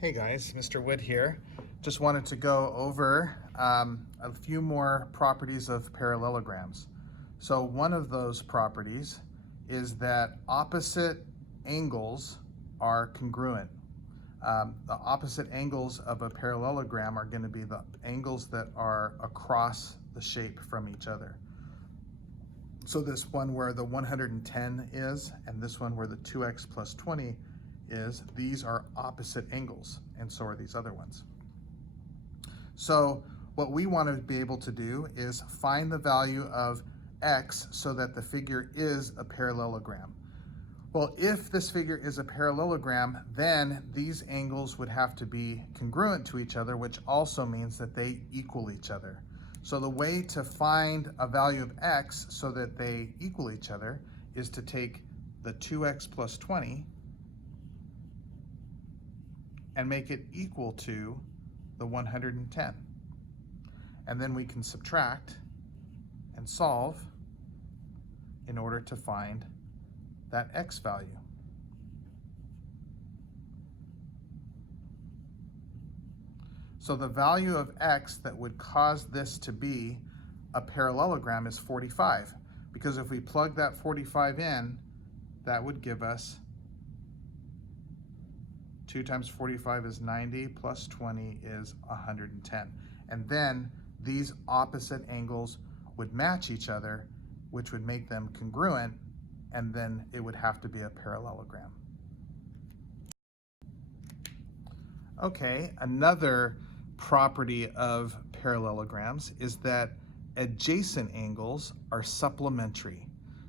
Hey guys, Mr. Wood here. Just wanted to go over a few more properties of parallelograms. So one of those properties is that opposite angles are congruent. The opposite angles of a parallelogram are going to be the angles that are across the shape from each other. So this one where the 110 is, and this one where the 2x plus 20 is, these are opposite angles, and so are these other ones. So what we want to be able to do is find the value of x so that the figure is a parallelogram. Well, if this figure is a parallelogram, then these angles would have to be congruent to each other, which also means that they equal each other. So the way to find a value of x so that they equal each other is to take the 2x plus 20 and make it equal to the 110. And then we can subtract and solve in order to find that x value. So the value of x that would cause this to be a parallelogram is 45, because if we plug that 45 in, that would give us 2 times 45 is 90, plus 20 is 110. And then these opposite angles would match each other, which would make them congruent, and then it would have to be a parallelogram. Okay, another property of parallelograms is that adjacent angles are supplementary.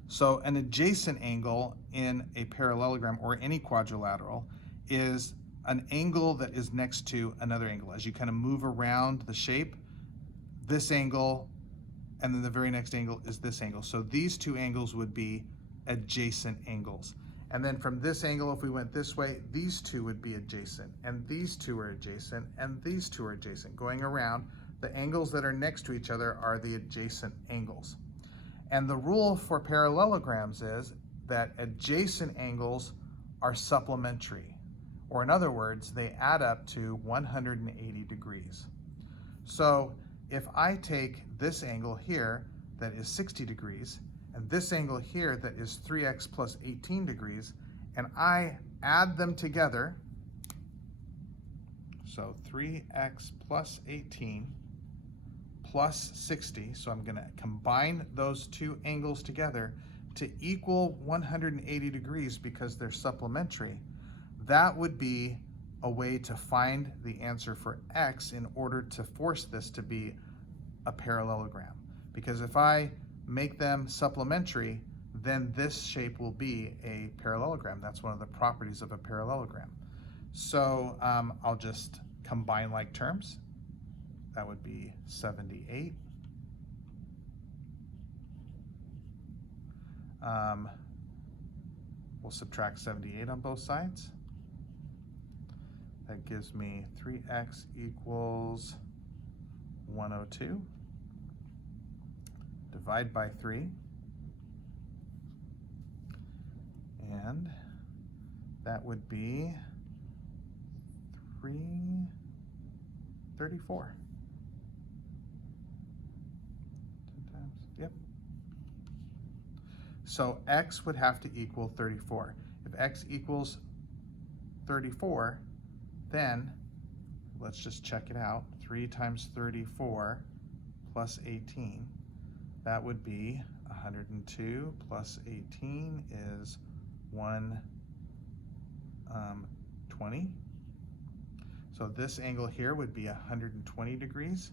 So an adjacent angle in a parallelogram or any quadrilateral is an angle that is next to another angle. As you kind of move around the shape, this angle and then the very next angle is this angle. So these two angles would be adjacent angles. And then from this angle, if we went this way, these two would be adjacent, and these two are adjacent, and these two are adjacent. Going around, the angles that are next to each other are the adjacent angles. And the rule for parallelograms is that adjacent angles are supplementary, or in other words, they add up to 180 degrees. So if I take this angle here that is 60 degrees, and this angle here that is 3x plus 18 degrees, and I add them together, so 3x plus 18 plus 60, so I'm gonna combine those two angles together to equal 180 degrees because they're supplementary. That would be a way to find the answer for x in order to force this to be a parallelogram. Because if I make them supplementary, then this shape will be a parallelogram. That's one of the properties of a parallelogram. So I'll just combine like terms. That would be 78. We'll subtract 78 on both sides. That gives me 3x equals 102. Divide by 3, and that would be 334. 2 times, yep. So x would have to equal 34. If x equals 34, then let's just check it out. 3 times 34 plus 18. That would be 102 plus 18 is 120. So this angle here would be 120 degrees,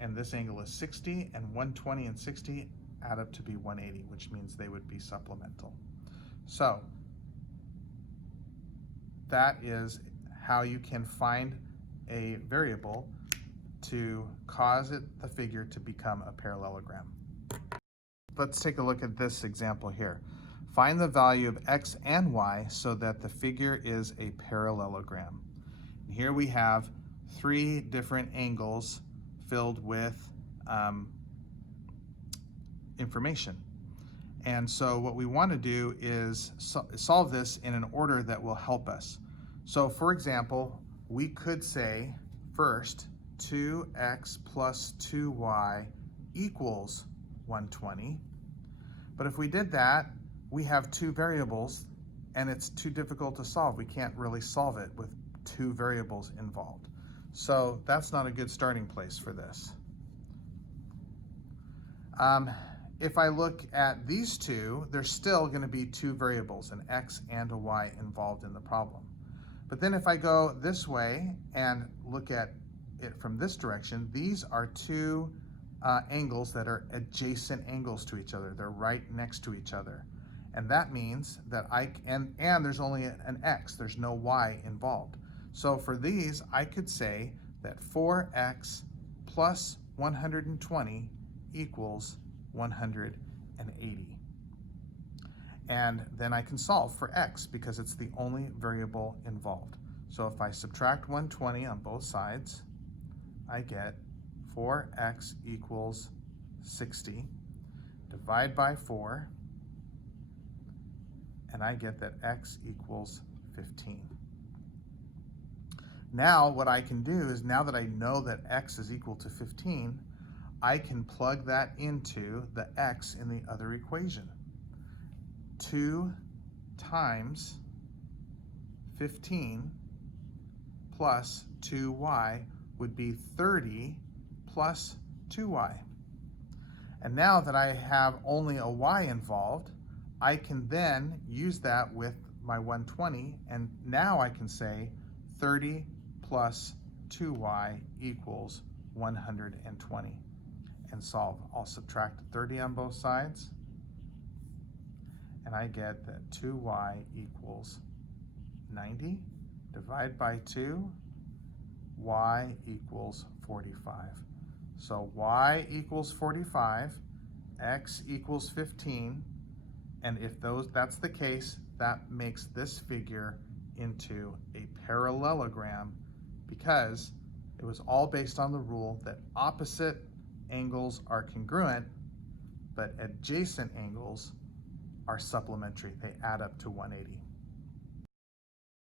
and this angle is 60, and 120 and 60 add up to be 180, which means they would be supplemental. So that is how you can find a variable to cause the figure to become a parallelogram. Let's take a look at this example here. Find the value of x and y so that the figure is a parallelogram. And here we have 3 different angles filled with information. And so what we want to do is solve this in an order that will help us. So for example, we could say first 2x plus 2y equals 120. But if we did that, we have two variables and it's too difficult to solve. We can't really solve it with two variables involved. So that's not a good starting place for this. If I look at these two, there's still going to be two variables, an x and a y, involved in the problem. But then if I go this way and look at it from this direction, these are two angles that are adjacent angles to each other. They're right next to each other. And that means that and there's only an x, there's no y involved. So for these, I could say that 4x plus 120 equals 180. And then I can solve for x because it's the only variable involved. So if I subtract 120 on both sides, I get 4x equals 60. Divide by 4, and I get that x equals 15. Now what I can do is, now that I know that x is equal to 15, I can plug that into the x in the other equation. 2 times 15 plus 2y would be 30 plus 2y. And now that I have only a y involved, I can then use that with my 120, and now I can say 30 plus 2y equals 120 and solve. I'll subtract 30 on both sides, and I get that 2y equals 90. Divide by 2, y equals 45. So y equals 45, x equals 15, and if that's the case, that makes this figure into a parallelogram, because it was all based on the rule that opposite angles are congruent, but adjacent angles are supplementary. They add up to 180.